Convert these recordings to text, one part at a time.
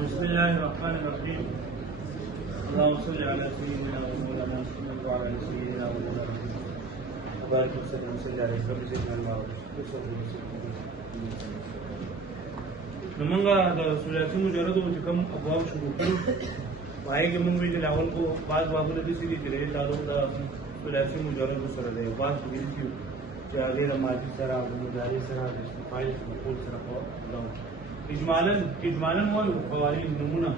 بسم الله الرحمن الرحيم. اللهم صل على سيدنا ومولانا محمد وعلى ال سيدنا ومولانا محمد وبارك وسلم على سيدنا الله. نو موږ د ثلاثي مجردو چې کوم ابواب شروع کړو پای کې موږ ویل اول کو بعض بابونه دي چې لري تعلق د ثلاثي مجردو سره دی. بعض ویل چې هغه د ماضي سره او مضارع سره د فاعل مفعول سره په اجمالا وایو قوانین نمونه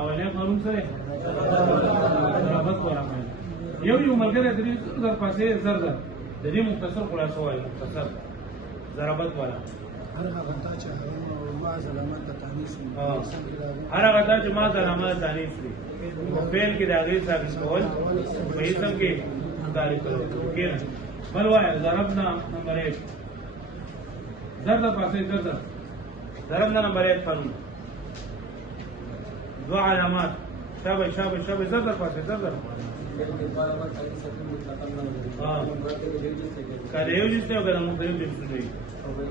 اولین قانون سره ضربت ورغله یو ملګری د دې در پاسه زرد د دې مختصر خلاصه وایي. مختصر ضربت والا هر هغه ته چې ما علامات تانیث هر هغه ته چې ما علامات تانیث لري په فعل کې د هغه ثابت کول په اسم کې تعریف کول کېږي. بل وایي ضربنا نمبر 1 زرد پاسه زرد ضربنا نمبر 1 قانون دو علامات شابه زرد پاسه زرد کله یو جنس او کله مختلف جنسونه وي.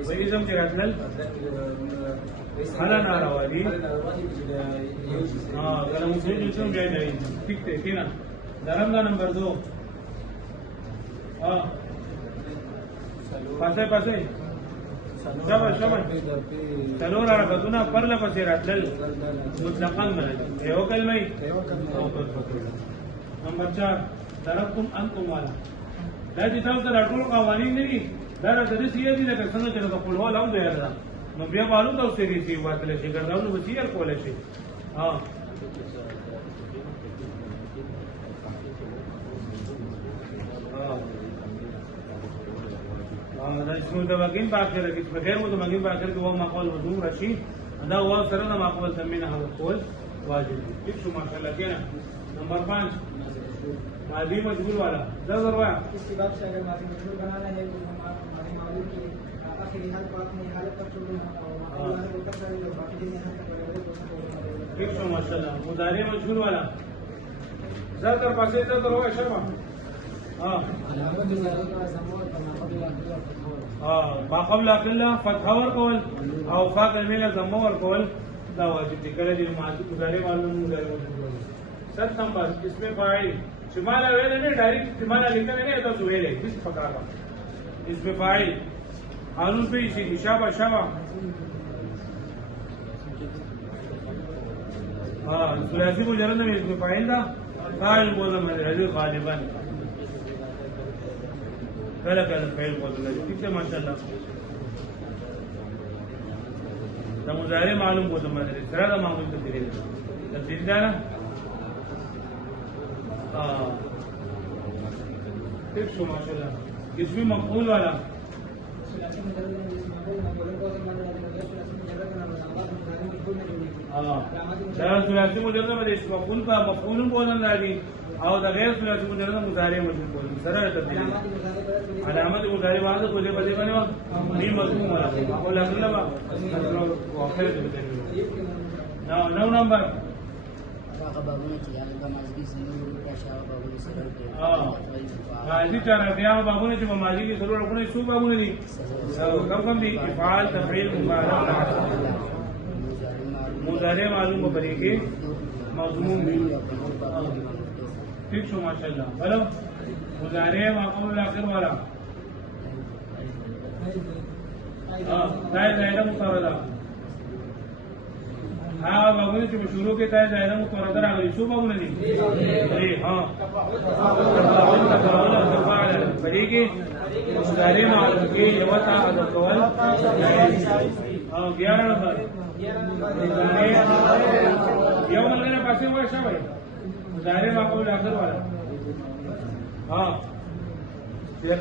په اسم کې راتلل حالا ناروا دي کله مختلف جنسونه بیا نه وي. ٹھیک دی کینا ضربنا نمبر 2 پاسه شابه څلور حرکتونه پر لپسې راتلل مطلقاً منل یو کلمه نمبر 4 ضربتم انتم والا دا چې تاسو سره ټول قوانین نه دي دا د دې سیاسي دي لکه څنګه چې د خپلوال هم دی دا نو بیا معلوم تاسو سره شي واصله شي ګرځاونو وسیل کولای شي. دا اسم متمكن باخره کې په غیر متمكن باخره کې و مقال مضمون راشي دا و سره د مقال تمنه هغه کول واجب دي. ٹھیک شو ماشاءالله کېنه. نمبر 5 ماضی مجبور والا ضرورا استباب سے اگر ماضی مجبور بنانا ہے تو ماضی معلوم کی آخری حالت بات میں حالت تک چھوڑنا ٹھیک شو ماشاءالله. مضارع مجبور والا زرد پاسه زرد هو شرما ما قبل اخره فتح ورکول او فاق الميله ضمه ورکول دا واجب دي. کله چې مضارع معلوم مضارع مجبور 7 نمبر اسم فاعل چې مالا ویل نه ډایرکټ چې مالا لیکل نه تاسو ویلې هیڅ پکار نه. اسم فاعل قانون په شي شابه ثلاثي مجرد نه اسم فاعل دا فاعل بوله مجرد غالبا کله فعل بوله ٹھیک ہے ماشاءالله. دا مضارع معلوم بوله مجرد سره دا معمول تدریج تفصیل دا ٹھیک شو ماشاءالله. اسم مفعول والا دا ثلاثي مجرد باندې اسم مفعول کا مفعول بولن راځي او دا غیر ثلاثي مجرد مضارع مجرد بولن سره تبدیل علامات مضارع واحده کو دې باندې باندې میم مضمون والا او الاخر واخر نو نمبر بابونه چې هغه د مازګي سنور په شاو بابونه سره دي چاره بیا بابونه چې په ماضي کې ضرور کوي څو بابونه دي کوم دي افعال تفعیل مضارع مضارع معلوم بری کې مضمون دي. ٹھیک شو ماشاءالله. بلو مضارع مقام الاخر والا زائده مفرده بابونه چې شروع کې تای زائده مفرده راغلي څو بابونه دي تفاعل بری کې مضارع معلوم کې یو تا ادا کول 11 نمبر یو ملګری پاسه وای شوی مضارع مقام الاخر والا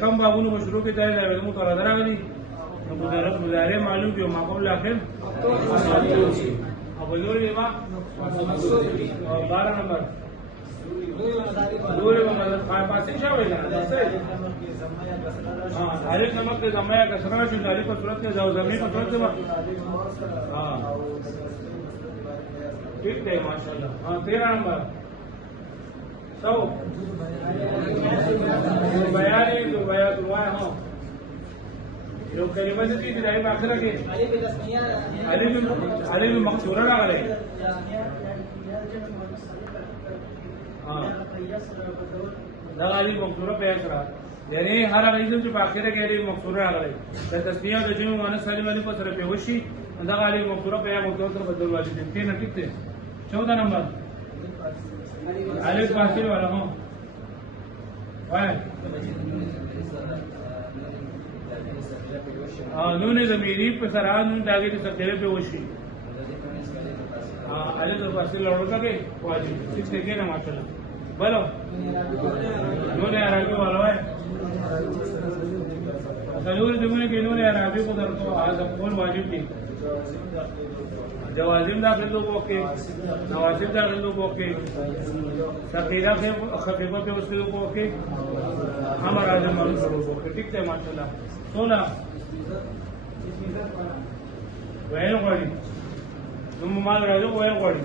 کوم بابونه مشروع کې تای زائده مفرده راغلي مضارع معلوم کې مقام الاخر ابو لوري ما 12 نمبر لوري مطلب پاسه شوی نه تاریخ نمک کے زمایا کسرہ شو تاریخ پر صورت کے زمین پر صورت کے ٹھیک ہے ماشاءاللہ. 13 نمبر سو بیان دعا یو کلمه دې چې دای په اخره کې الف تسنیه الف مقصوره راغلی دا الف مقصوره په اخره یعنی هر هغه چې په اخره کې الف مقصوره راغلی د تسنیه د جمع مؤنث سالم الف سره په وشي دا الف مقصوره په یا مقصوره سره بدل واجب دي تین ټیک ته 14 نمبر الف فاصل والا ہوں نون ضمیری په سره نون داګه د سکتره په وشي الف فاصل لوړه کې واجب څه کې نه ماشاءالله بولو نون عربی والا ہے ضرور دمونه کې نون عربی کو درته اذ قول واجب دي جوازم داخل لوگوں کے نوازم داخل لوگوں کے ثقیلہ سے خفیفہ پہ اس لوگوں کے ہمارا جمال لوگوں کے ٹھیک ہے ماشاءاللہ 16 وین غوڑی نم مال راجو وین غوڑی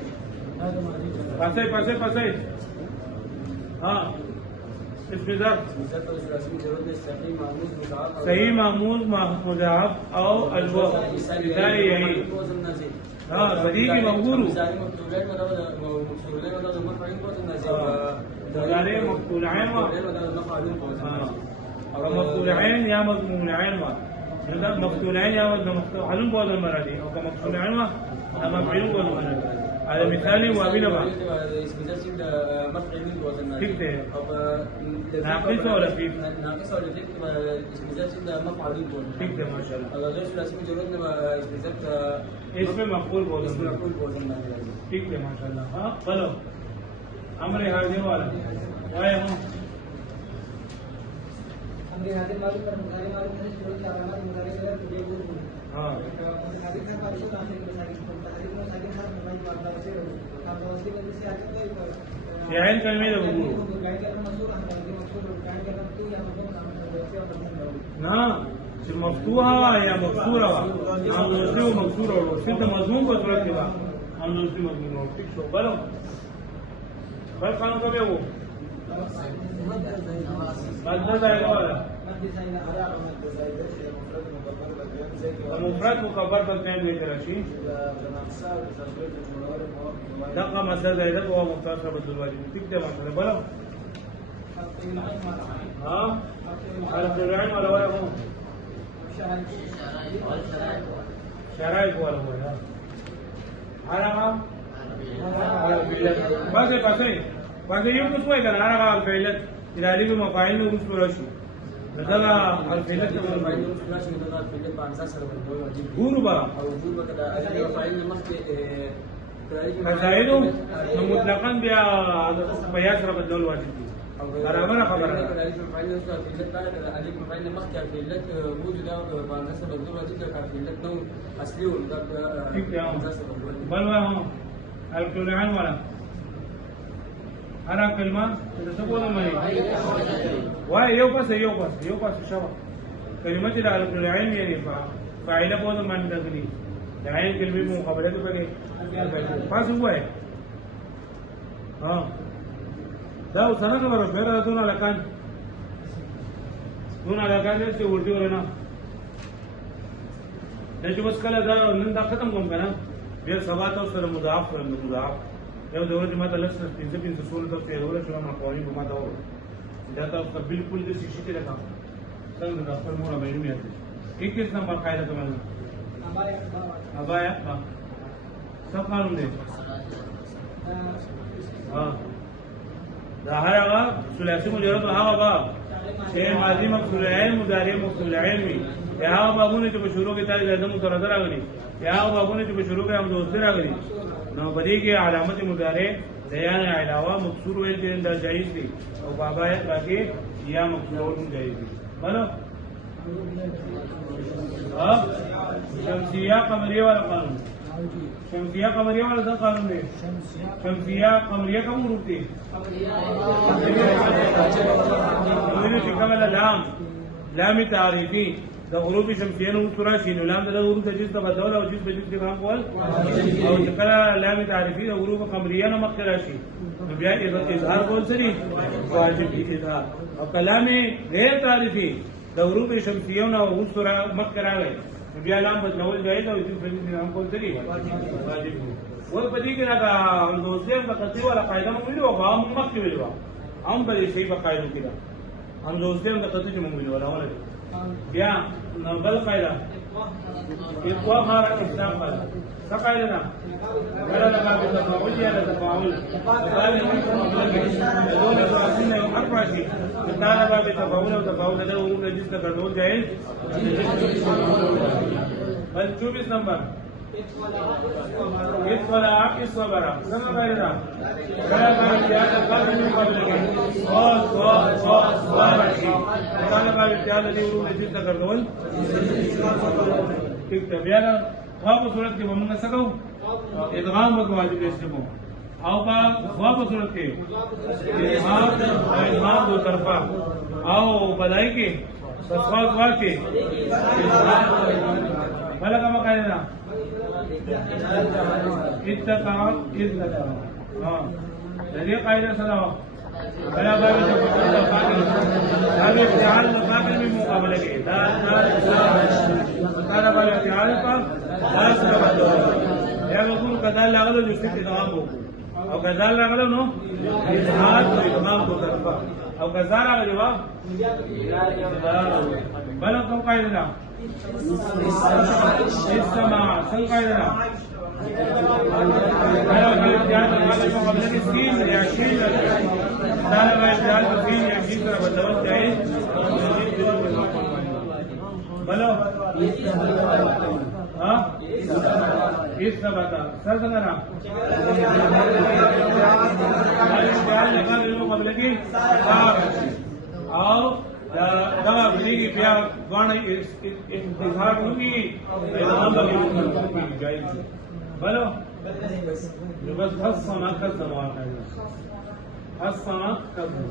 پسے ہاں اس میں صحیح معمول مضاعف او الوا یہی ہاں بدی کی مقبول مضارع مقبول عین مقبول عین یا مضمون عین مقبول عین یا معلوم بہت مرادی اور مقبول عین مفعول بہت مرادی هذا مثالي وابينا بعض ٹھیک ہے ناقص ولا فيك ناقص ولا فيك اسم ذات مفعول ٹھیک ہے ماشاءاللہ اگر غیر ثلاثی میں ضرورت ہے اسم ذات اس میں مقبول بہت مفعول ٹھیک ہے ماشاءاللہ ہاں چلو امر حاضر والا وائے ہوں हमरे हाजिर मालूम पर मुजारे मालूम है शुरू से आराम मुजारे कर तुझे बोल हां हाजिर का पास तो आने के साथ तारीख में साथ साथ मोबाइल बात से आप वास्ते में से आते तो यही कलमे दे गाइड करना मसूल हम मसूल गाइड करना तो या मतलब काम से और ना مفتوحه یا مکسوره وا هم نو مکسوره ورو چې د مضمون په صورت کې وا هم نو چې مضمون ورو ټیک شو بل قانون کوي وو مدد زائده والا مفرد مکبر پر قید وی ترشی دقه مدد زائده او مختصر سره بدل واجب ټیک دی ماشاءالله بل ها حرف العين ولا ولا هو شرائط والا ہوا ہے حرام پاسے یہ کچھ ہوئے گا حرام الفعلت ارادی میں مفاعل میں اس رشی نزل الفعلت میں مفاعل راشي نزل الفعلت بانسا سره واجب غوربا او وجود وکړه اجازه فاعل مخکې فزائدو مطلقاً بیا بیان سره بدلول واجب دي برابر خبره ده الف فاعل نو الفعلت بعد الف فاعل مخکې الفعلت وجود او بانسا سره بدلول واجب ده الفعلت نو اصلي او ٹھیک ہے بل وہ القرآن والا هر کلمه څه کوله مې وای یو پاس شوا کلمه د القرآن یې فاعل بوله من دغلی دای کلمه مقابله کوي پاس وای ها دا څنګه خبره پیرا دونه لکان چې ورته ورنه د چې کله دا نن دا ختم کوم کنه بیا سبا تاسو سره مضاعف کړم مضاعف یو ضرورت ماته لسه 15 سول ته پیرول شو ما قوانین ما دا دا تاسو بالکل د شي کې راځم څنګه د خپل مور باندې مې اته 21 نمبر قاعده کومه ابایا څه قانون دی ها دا هغه ثلاثي مجرد هغه شی ماضی مقصور عین مضارع مقصور عین وي یا هغه بابونه چې په شروع کې تاریخ اعظم متردد راغلي یا هغه بابونه چې په شروع کې هم دوست راغلي نو بدی کې علامت مضارع بیان علاوه مقصور ویل چې دا جایز دي او بابایت باقي یا مقصور هم جایز دي بلو ها شمسیه قمریه والا قانون شمسیه قمریه والا څه قانون دی شمسیه قمریه کوم حروف دي لام تعریفی دا غروب شمسیه نو سورا شي نو لام د غروب د جز په بدل او جز په جز کې هم کول او کله لام تعریفی د غروب قمریه نو مخکې راشي نو بیا اظهار کول سری واجب دي اظهار او کلام غیر تعریفی د غروب شمسیه نه وروسته مخکې راغی بیا لام بدلول جایز او دې فریضه هم کول څه واجب دي ول په دې کې دا همزوسته د قطعي ولا قاعده مو ویلو او هم مخکې ویلو هم په دې شی په قاعده کې دا همزوسته د قطعي مو ویلو ولا ولا بیا بل قاعده اقوا خار اسلام قاعده څه قاعده ده ولا د باب تفاعل یا د تفاعل دون ثلاثين او 24 دا د باب تفاعل او تفاعل د ورو د جسم ګرځول جایز بل 24 نمبر اطلع الصبر څنګه غیره کله باندې یاد کړئ مقابله کې راشي کله باندې یاد دې ورو دې څه ګرځول ٹھیک ته بیا په صورت کې موږ څه کوو ادغام واجب استمو او په صورت کې ادغام دو طرفه او بدای کې تسواز واکې بل کومه قاعده اتقا ها دې قاعده سره بلا باب د فاضل هغه افتعال مقابل میں مقابله کې دا دا بل افتعال پر دا سره بدلو یا وګورو کدا لاغلو چې ادغام وکړو او کدا لاغلو نو اظهار او ادغام کو طرفه او کدا راغلی وا بل کوم قاعده ده السماع څنګه قاعده ده بلا بل افتعال مقابله کې سین یا شین تعالى ما يجعل فيه يجيب بدلات جائز بلو ها اس ثبت سرنا يجعل لقال المقابله کی او دا بلیږي بیا غاڼه انتظار وکړي اعلان به جائز بلو بس خاصه ما کذب واقعا الصمت کذب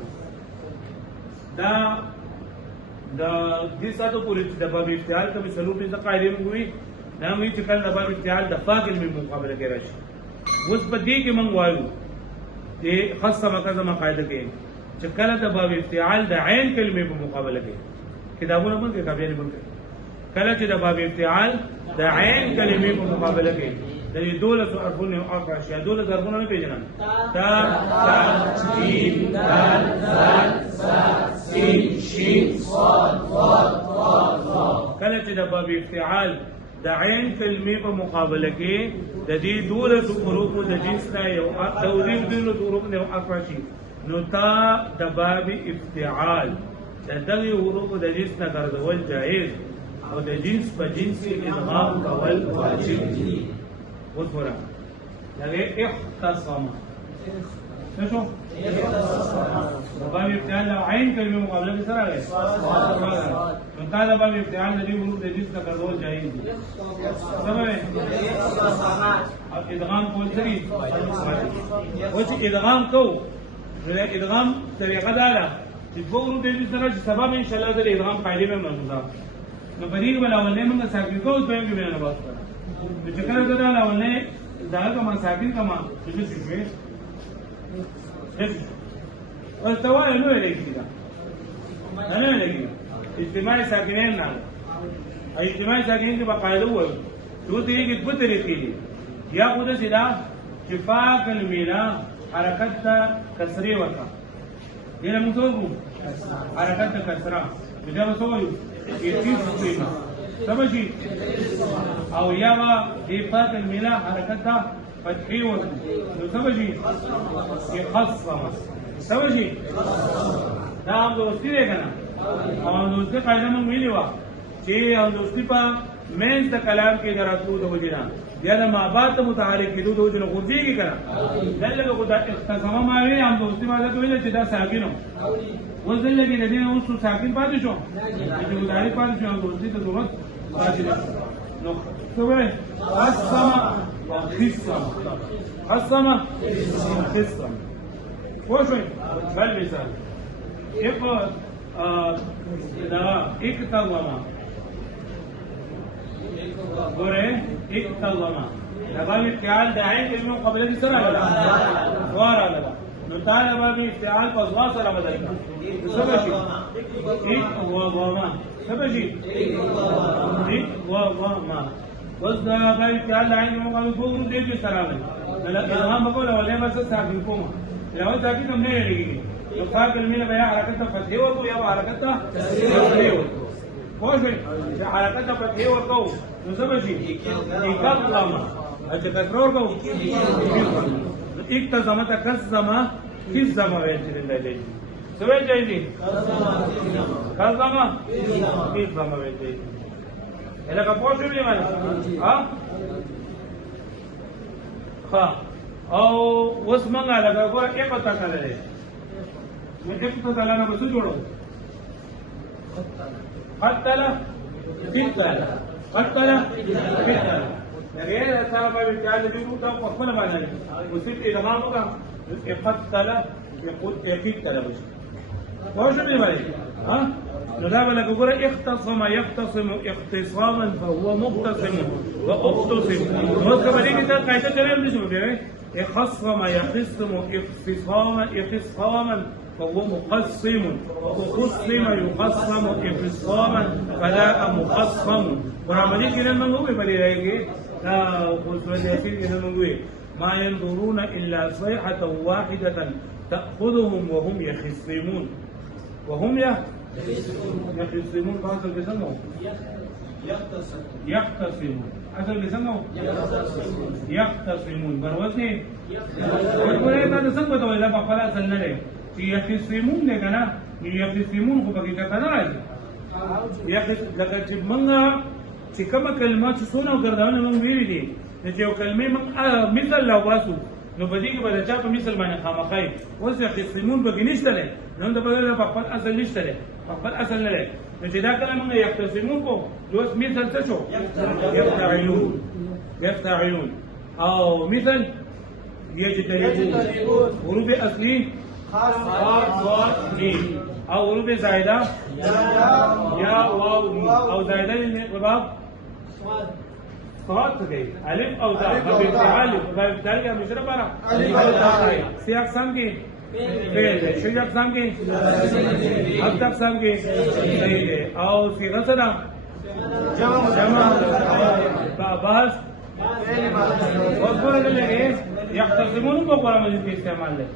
دا دې ساتو پوری د باب افتعال کبي سلوب دې قاعده موي دا مې چې کله د باب افتعال د فاعل په مقابله کې راشي اوس په دې کې موږ وایو چې خاصه مکذب قاعده کې چې کله د باب افتعال د عین کلمې په مقابله کې کتابونه موږ کې کاپیانې موږ کله چې د باب افتعال د عین کلمې په مقابله کې د دولت حرفونه او اشیاء دولت حرفونه نه پیژنم تا جیم دال زال سا سین شین صاد ضاد کله چې د باب افتعال د عین کلمې په مقابله کې د دې دولت حروف د جنس نه یو توضیح دولت حروف نه او اشیاء نو تا د باب افتعال د دغه حروف د جنس نه ګرځول جائز او د جنس په جنس کې ادغام کول واجب دي وصورة يعني اختصم شو باب افتعال لو عين كلمة مقابلة بسرعة غير من قال باب افتعال الذي ورود الجنس تقدر جائز سبب ادغام قول سري وش ادغام كو ادغام طريقة دارة ورود الجنس ترى سبب ان شاء الله ده ادغام قاعدة में मौजूदा न बरीक वाला वाले में साकिन को उस पे भी मैंने बात करा तो चक्कर होता था लावने दाल का मान साकिन का मान तुझे सीखे और तवा है नो एलेक्ट्रिका है ना एलेक्ट्रिका इज्तिमाई साकिनें ना इज्तिमाई साकिनें के बाकायदा हुआ तो ये कि कुछ तरीके की या खुद सीधा शिफा कलमीला हरकत कसरे वता ये ना मुझे हरकत कसरा मुझे बसोयो ये चीज सीखना समझी او یا وا دی فات الملا حرکت فتحی و نو سمجھی یہ خاصه سمجھی دا هم دوستی دی کنه او دوستی قاعده مونږ ویلی و چې هم دوستی په مین ته کلام کې دراتو د وجینا یا د ما بعد متحرک کېدو د وجنه غورځيږي کنه دلته خدا اختصام ما وی هم دوستی ما ته ویل چې دا ساکینو وزل کې د دې اوس ساکین پاتې شو چې مداري پاتې شو هم دوستی ته ضرورت راځي نو سوي السما وخصما السما خصما وشوي بل مثال اقرا دا اكتظما ګوره اكتظما دا باندې خیال د عین کلمه قبل دي سره راغله واره راغله نو تعالی به افتعال په ځوا سره بدل کړه څه بشي ایک و ما څه بشي ایک و ما اوس دا غیر افتعال لاین نو موږ وګورو دې کې سره نه الهام وکول ولې بس ساکن کوم راو ساکن هم نه لګي نو فا کلمه بیا حرکت فتح ورکو یا حرکت تسریع ورکو خوښ حرکت فتح ورکو نو څه بشي ایکاب لامه اچھا تکرار کو ایک تزمہ تا کس زمہ کس زمہ ویچی دن لے لیجی سویل جائی دی کس زمہ کس زمہ ویچی دی ایلا کا پوچھو بھی مانا ہاں خواہ او اس منگا لگا گورا ایک پتا کھلے لے میں ایک پتا لانا بسو جوڑو خط تلا فیت تلا خط تلا فیت تلا غير صار بالفعل بيقول ده وقفنا معنا وسيت الى ما بقى يقتل يقول يقتل بس واش اللي بالي ها نذهب لك غير اختصم يختصم اختصاما فهو مختصم واختصم وكما دي كده قاعده كلام مش مبين يخصم يخصم اختصاما فهو مقسم وخصم يقسم اختصاما فلا مقسم ورمضي كده من هو بالي رايي ما ينظرون إلا صيحة واحدة تأخذهم وهم يخصمون وهم يخصمون فاصل بسمه يختصمون أصل بسمه يختصمون بروزني يقول هذا سمته ولا بقى أصل نله يخصمون لكنا يخصمون هو بقى كتنا يخص لكن جمعنا چې کومه کلمات څونه ګرځاونه موږ ویلي دي چې یو کلمې موږ مثال لا واسو نو په دې کې به د چا په مثال باندې خامخای اوس یختصمون به نشته نه نو د بدل په خپل اصل نشته نه په خپل اصل نه نو چې دا کله موږ یختصمون کو اوس مثال څه شو يفتعلون او مثال يجتنبون حروف اصلي خاص او حروف زائده یا واو او زائده للباب صوت گئی الف او تا بالفعل بالفعل کا مشرب بارا الف او تا سی اقسام کی فعل ہے شی اقسام کی حد اقسام کی صحیح ہے او صيغه صدا جمع بحث اور بولے لگے يختصمون کو قرآن مجید کے استعمال ہے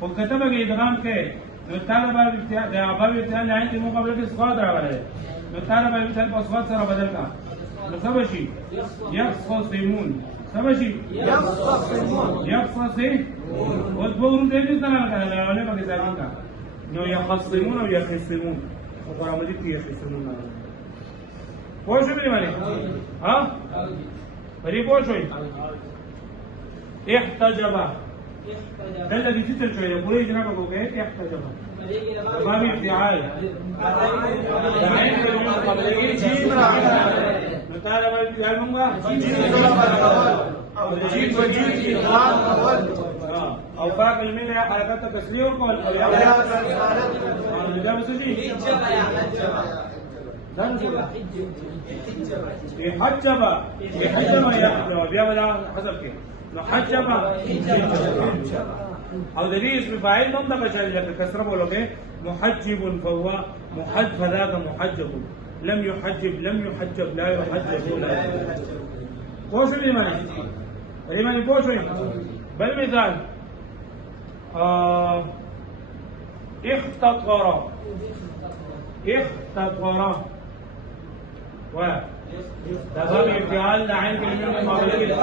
وہ کتب کے ادغام کے نو طالب ابتداء ده باب ابتداء عند مقابله الصاد راغله نو طالب ابتداء په صاد سره بدل کا نو سبشي يخصمون سبشي يخصمون او دغه دې څه نه کړل له په ځان کا نو يخصمون او يخصمون قرآن مجید کې يخصمون نه پوښښ به معنی ها پرې پوښوي احتجب دل دي ستر شويه پوره جناب کو گئے احتجب باب افتعال مطالب افتعال منگا او فاق المين حركات تسريع وقول حجب بیا ولا حذف کې نو حجب او د دې اسم فاعل نوم د بشری لکه کسره بولوګه محجب فهو محجب ذاك محجب لم يحجب لا يحجب پوښتنه معنی پوښتنه بل مثال اختصر و ده باب افتعال لعين كلمة مقابلة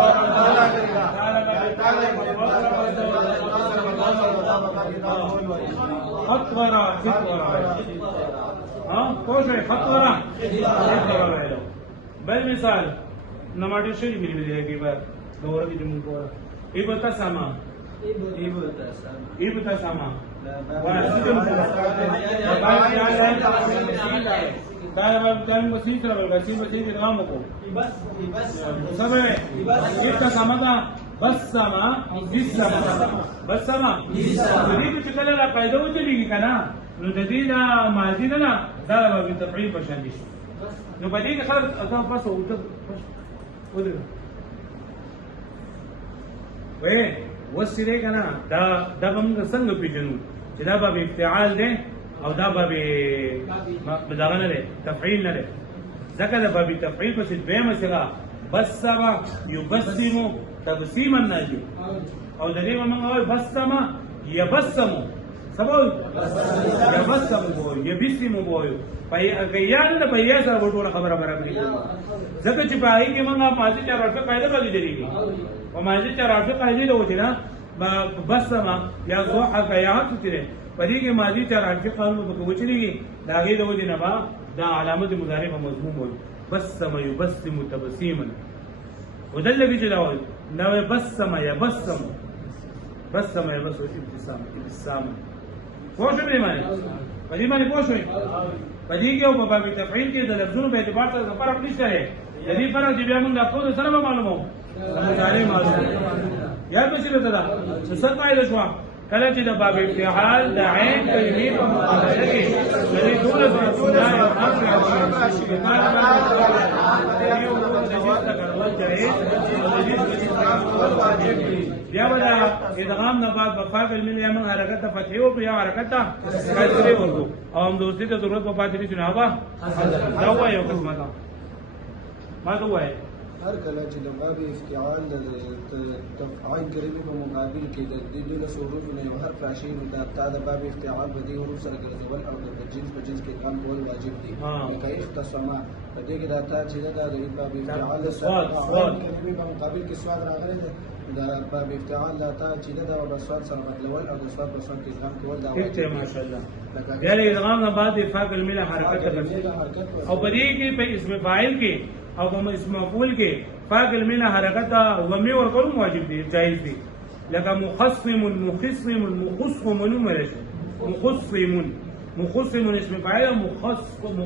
خطورة ها كوشي خطورة بل مثال نماٹی شری میری بھی جائے گی بات دورہ کی جمعہ کو ایبتا ساما قال كان مسيك رب الغسيل مسيك ادغامكم سبع سمدا بسما دې چې کله را قاعده وځلېږي کنه نو د دې نه ماضي نه دا به تفعیل بشان دي نو په دې کې خلک اته پس ودرې وې وسیله کنه دا موږ څنګه پیژنو چې دا باب افتعال دی او دا باب دغه نه دی تفعیل نه دی ځکه دا باب تفعیل پسې دویمه صيغه بسم یبسم تبسیما ناجي او د دې موږ وایو بسم یبسم سبول یبسم بو یبسم بو پای اګیان د پای سره ورته خبره برابرې ځکه چې پای کې موږ ماضي چا راځه قاعده باندې درېږي او ماضي چا راځه قاعده د وته نه بسم یا ضحك یا تتره پدې کې ماضي چا راځه قانون په وچريږي دا غي د وته نه با دا علامه مضارع په مضمون وي بسم یبسم تبسیما ودلږي چې دا وایي نو بسم یبسم بسم یبسم ابتسام پوه شو معنی پدې باندې پوه شو پدې کې او په باب تفعیل کې د لفظونو په اعتبار سره فرق نشته دی د دې فرق چې بیا موږ خپل سره معلومو مضارع معلومو یا به څه ده څه قاعده شو کله چې د باب افتعال د عین کلمې په مقابله کې د دې ټول ضرورتونه او امر راشي بیا ولا ادغام نه بعد بفاق المن یا من حرکت فتحي او یا حرکت کسره ورکو او هم دوستي ته ضرورت په پاتې دي نه هوا دا وایو قسمه دا ما ته وایي هر کله چې د باب افتعال د تفعیل کلمې په مقابل کې د دې دولس حروف نه یو حرف راشي نو دا د باب افتعال په دې حروف سره ګرځول او د جنس په جنس کې کام کول واجب دي لکه اختصما په دې کې دا تا چې دا د باب افتعال سره کلمې په مقابل کې سواد راغلی دی دا باب افتعال دا تا چې دا د سواد سره بدلول او د سواد په سواد کې کام کول دا واجب دی ماشاءالله یعنی ادغام نه بعد افاق المله حرکت او په دې کې په اسم فاعل کې او په اسم مفعول کې فاعل منه حرکت ضمیر ورکول واجب دي جائز دي لکه مخصم مخصم مخصم مرش مخصم اسم فاعل مخصم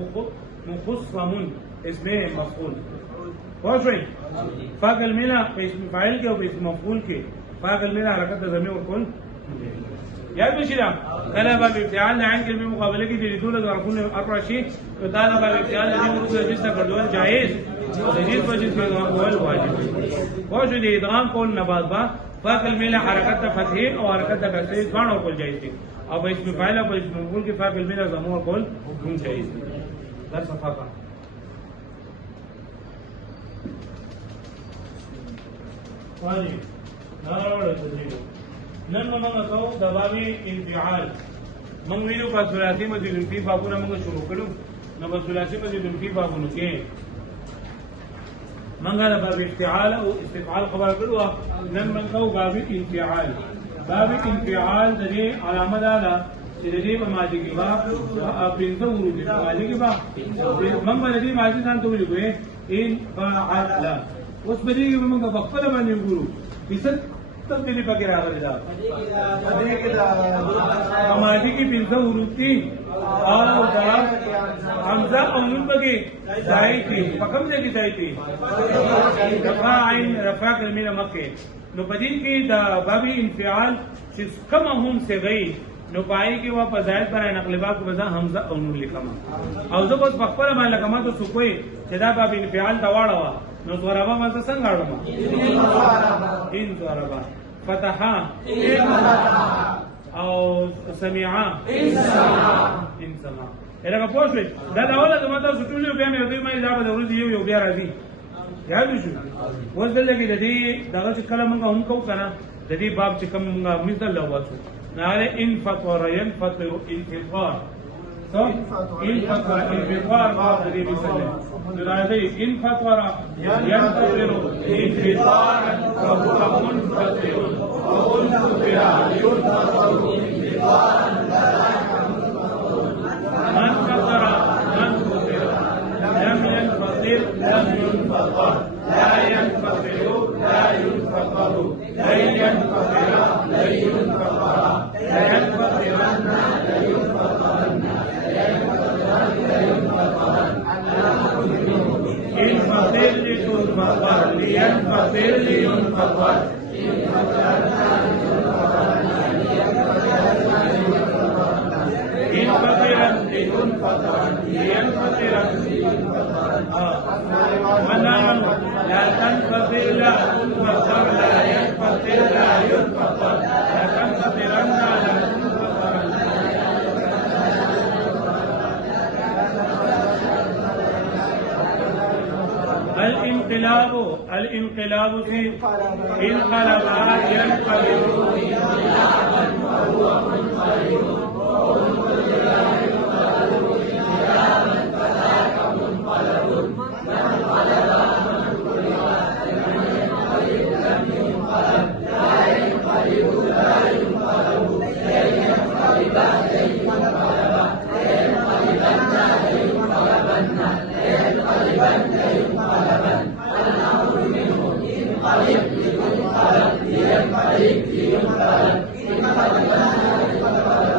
اسم مفعول واضح فاعل منه اسم فاعل کې او اسم مفعول کې فاعل منه حرکت ضمیر ورکول یاد بشیرا کله باب افتعال عین کلمې مقابله کې د ټول ظرفونو اربع شي نو دا باب افتعال د موږ د جنس کډول جائز جديد وجد في الأول واجب وجد إدغام كون نبات با فاقل ميلا حركت فتحين أو حركت كسرين فان أو كل جائز دي أو باسم فاعل أو باسم مفعول کے فاقل ميلا ضمور كل هم جائز دي در صفحة واجب نارا تدريب نن موږ کو د باب انفعال موږ ویلو په ثلاثي مزید فی بابونه موږ شروع کړو نو په ثلاثي مزید فی بابونو کې منګه د باب افتعال او استفعال خبر کړو نن موږ کو باب انفعال د دې علامه ده چې د دې په ماضي کې با پنځه ورودي په ماضي کې با موږ د دې ماضي ځان ته ویلو ان فعل اوس په دې کې موږ په خپل باندې وګورو کیسه تبدیلی پکې راغلی ده دې کې دا ماضي کې پنځه ورودي او دا حمزه او نون پکې ځای کې په کوم ځای کې ځای کې رفع عین رفع کلمه مکه نو په دې کې دا باب انفعال چې کوم هم صيغه نو پای کې وا په زائد پر نقلبا کو بزا حمزه او نون لیکما او زه بس خپل باندې لکما ته سکوي چې دا باب انفعال دا واړه نو ضربا ما څه څنګه اړم ان ضربا فتحا او سمعا ان سمع هغه پوښتنه دا اوله د ماته ټول بیا مې دوی مې دا به ورځ یو بیا راځي یاد شو اوس دلته کې د دې دغه کله موږ هم کو کنه د دې باب چې کوم مثال لواسو ناره انفطر ينفطر انفطار انفطر انفطار باب دې مثال راځي انفطر ينفطر انفطارا فهو منفطر وانفطر ينفطر انفطارا من فطر لم ينفطر لم ينفطر لا ينفطر لا ينفطر لن ينفطر لن ينفطر لا ينفطرن لا ينفطرن لا ينفطرن لا ينفطرن انفطر لتنفطر لينفطر لينفطر انفطرا لتنفطر لينفطر لا تنفطر لا تنفطر لا ينفطر لا لتنفطرن الانقلاب سے انقلبا ينقلب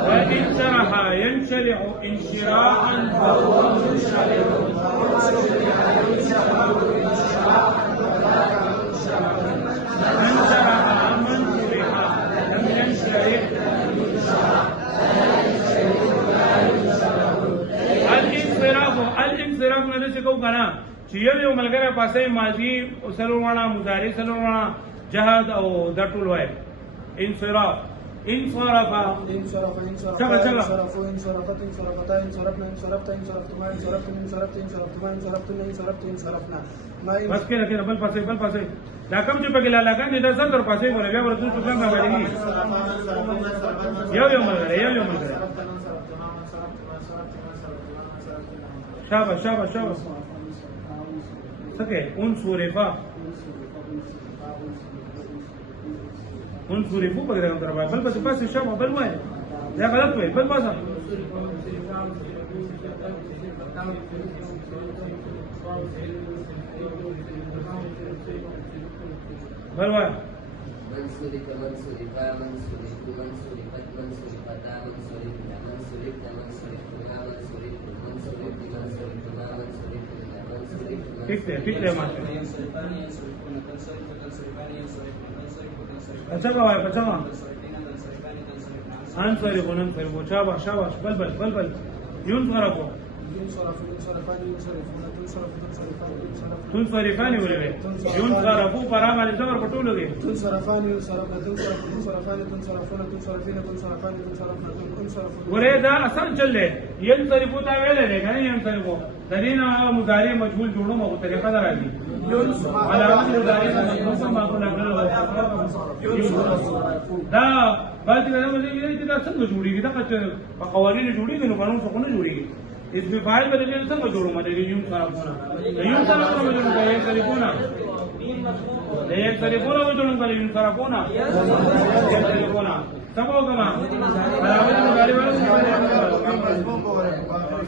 وإن شرح ينشرح انشراحا فهو منشرح من شرح من شرح لم ينشرح الانصراف نه څه کو کنه چې یو ملګری پاسه ماضی او سلوړه مضارع سلوړه جهاد او د ټول وای انصراف انصرف شغل انصرفوا انصرفت انصرفتا انصرفنا انصرفت انصرفتما انصرفتم انصرفت انصرفتما انصرفتن انصرفت انصرفنا بس کې بل پاسه دا کوم چې په لاله باندې د سر پاسه ګورې بیا ورته څه څنګه باندې یو ملګری شاباش سکے انصرفوا بغیر اندر بل بس پاسه شابه بل وای دا غلط وای بل پاسه بل وای منصرف منصرفا منصرف منصرفت منصرفتا منصرفنا منصرفت منصرفتما منصرف منصرفتما منصرف ٹھیک ہے ماشاء اچھا انصرف شاباش بل ينصرفوا تنصرفان ولوي ينصرفوا برابر زبر پټولو دي تنصرفان تنصرفون تنصرفون ورے دا اصل چل رہے ينصرفوا دا ویلے نه کنه ينصرفوا درینا مضارع مجهول جوړو مو طریقه دا راځي علامه مضارع مجهول سم معقول کړو دا باندې نه مې چې دا څنګه جوړیږي دا په قوانینو جوړیږي نو قانون څخه نه جوړیږي اس میں فائل بدل جائے سب جوڑو مدد یوں خراب ہونا یوں خراب ہونا مدد کا ایک طریقہ ہونا مدد کا یوں خراب ہونا سب ہوگا نا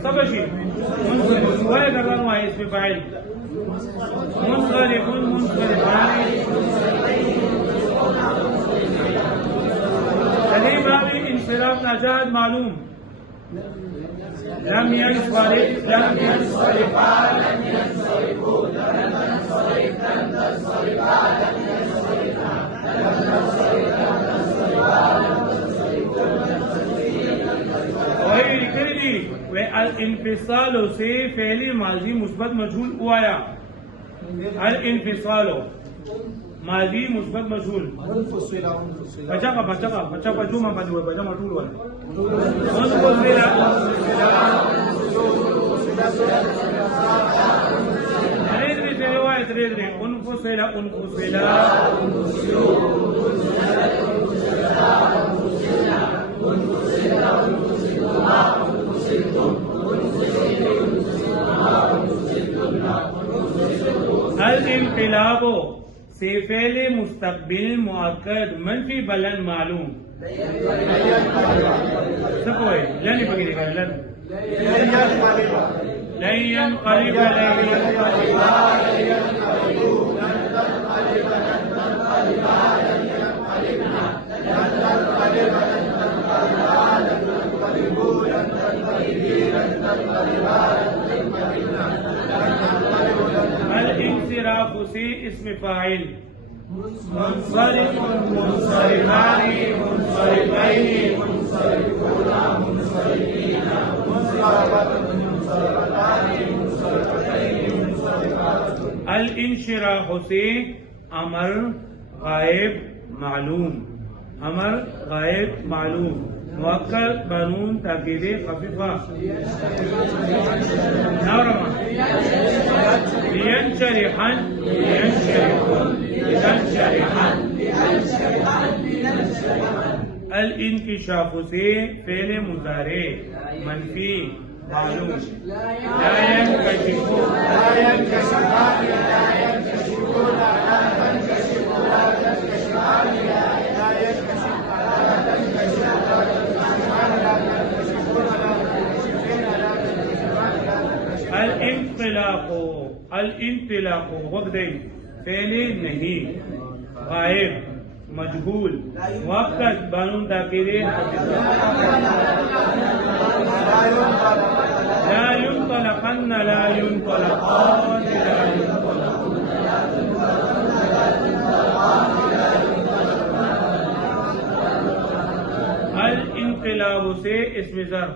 سب اشی وہ کرنا ہوا ہے اس میں فائل تدریب راوی انصراف ناجاد معلوم لم ينصرف لم ينصرفا لم ينصرفوا لم تنصرف لم تصرفا لم ينصرفا لم تصرف لم تصرفا لم تصرفوا وهي لكردي والانفصال سے فعل ماضی مثبت مجهول ہوا الانفصال ماضی مثبت مجهول بچا په جمعه باندې وای په ټول وای الانقلاب سے فعل مستقبل مؤکد منفی بلن معلوم سکوئے لن پکڑی گا لن ينقلب الانصراف سے اسم فاعل منصرف منصرفان منصرفين منصرفون منصرفين منصرفات منصرفتان منصرفتين منصرفات الانشراح سے امر غائب معلوم امر غائب معلوم مؤكد بنون تاكيدي خفيفه نورما لينشرحا لينشرحا الانكشاف سے فعل مضارع منفی معلوم لا ينكشف الانطلاق وقدين فعل نہیں غائب مجهول مؤكد بانون تاكيدين لا ينطلقن لا ينطلقان الانقلاب سے اسم ظرف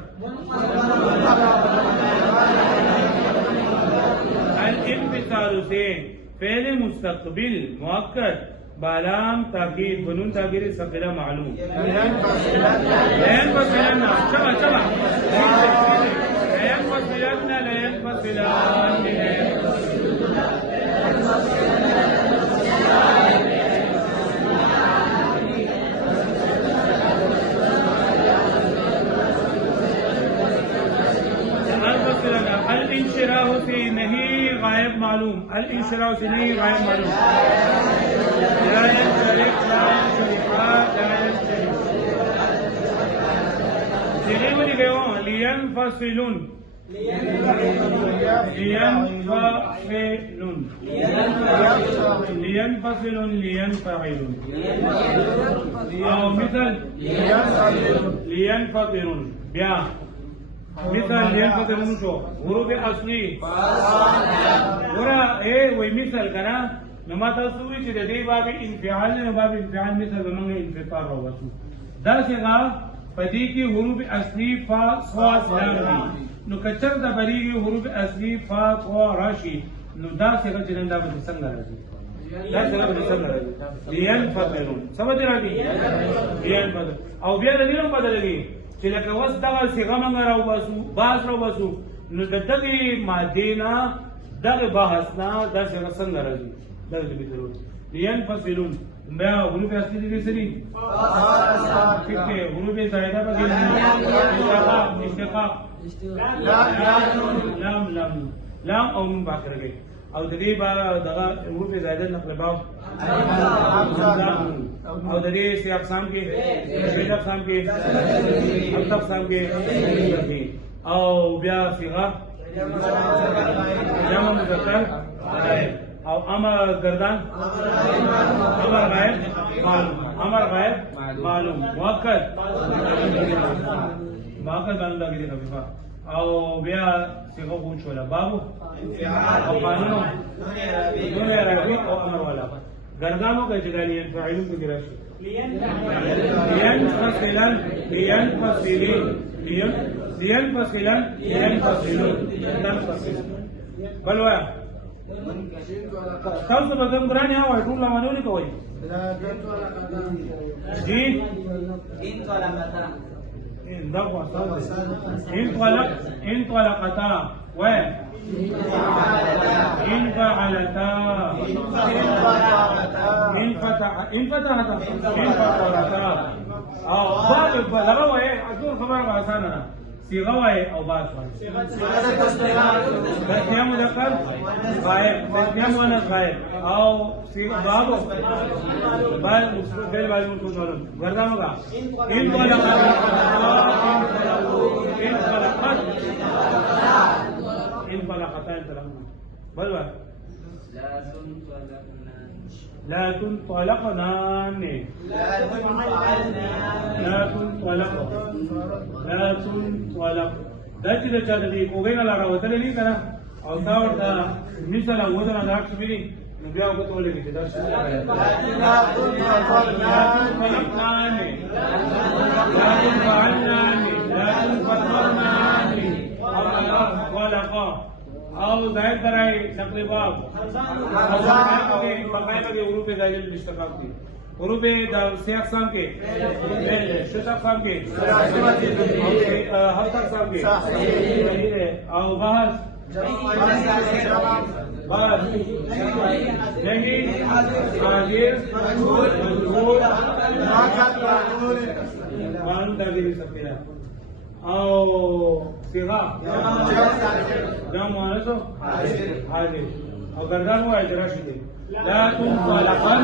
الانفصال سے فعل مستقبل مؤكد بالام تاكيد بنون تاكيد ثقيله معلوم لينفصلن شبع الانشراح سے نہیں غائب معلوم الانشراح سے نہیں غائب معلوم لا ينشرح لا ينشرحا لا ينشرح سیدھے بولی گئے ہو لینفصلون لینفصلون لینفعلون او مثل لینفطرون بیا مثال لینفطرون شو حروف اصلی ورا اے وی مثال کنا نما تاسو وی چې د دې باب انفعال نه باب انفعال مثال زمونږ انفطار راوځو دا څنګه پدې کې حروف اصلي فا صاد لام دي نو کچر د بریږي حروف اصلي فا صا راشي نو دا څنګه چې نن دا به څنګه راځي دا څنګه به څنګه راځي لینفطرون سمجھ راځي لینفطر او بیا د دې په بدلږي چې لکه وس دغه صيغه موږ راوباسو باز راوباسو نو د دغه ماده نه دغه بحث نه دا څنګه راځي دا دې ضرور لینفصلون بیا حروف اصلي دي سری کته حروف زائده بغیر اشتقاق لام او نون باقی رہے او دې با دغه حروف زائده نقل باو او دې سي اقسام کې شید اقسام کې حمد اقسام کې او بیا صيغه جمع مذکر او امر گردان امر غائب معلوم مؤکد باندې لګیږي خفیفه او بیا صيغه کو شولا بابو او قانون نون عربي او امر والا گردانو کې جګالي فاعلون کې راشي لینفصلون بلوا تاسو به کوم ګرانه وای ټول مانو نه کوي جی انطلقتا و انفعلتا انفتحتا او باب لغه وای ازور خبره آسانه صيغه وای او باس وای تسنیه مذکر غائب تسنیه مؤنث غائب او صيغه باب بعد فعل والی متصل گردان ہوگا انطلقتا بلوا لا تنطلقنان لا تنطلق دا چې د چا د دې کوګې نه لاره وتلې نه کنه او دا ورته مثال او ودانه راځي شمېري نو بیا وګورئ ولې چې دا څه لا تنطلقنان او ظاهر ترای نقل باب بقای بگی حروف زائده اشتقاق دی حروف د سی اقسام کې شش اقسام کې هفت اقسام کې صحیح ده او بحث بحث جنگی حاضر مجهول قانون تعبیری سفیرہ او صیغہ جمع مؤنث حاضر او گردان و اجرا شده لا تنطلقن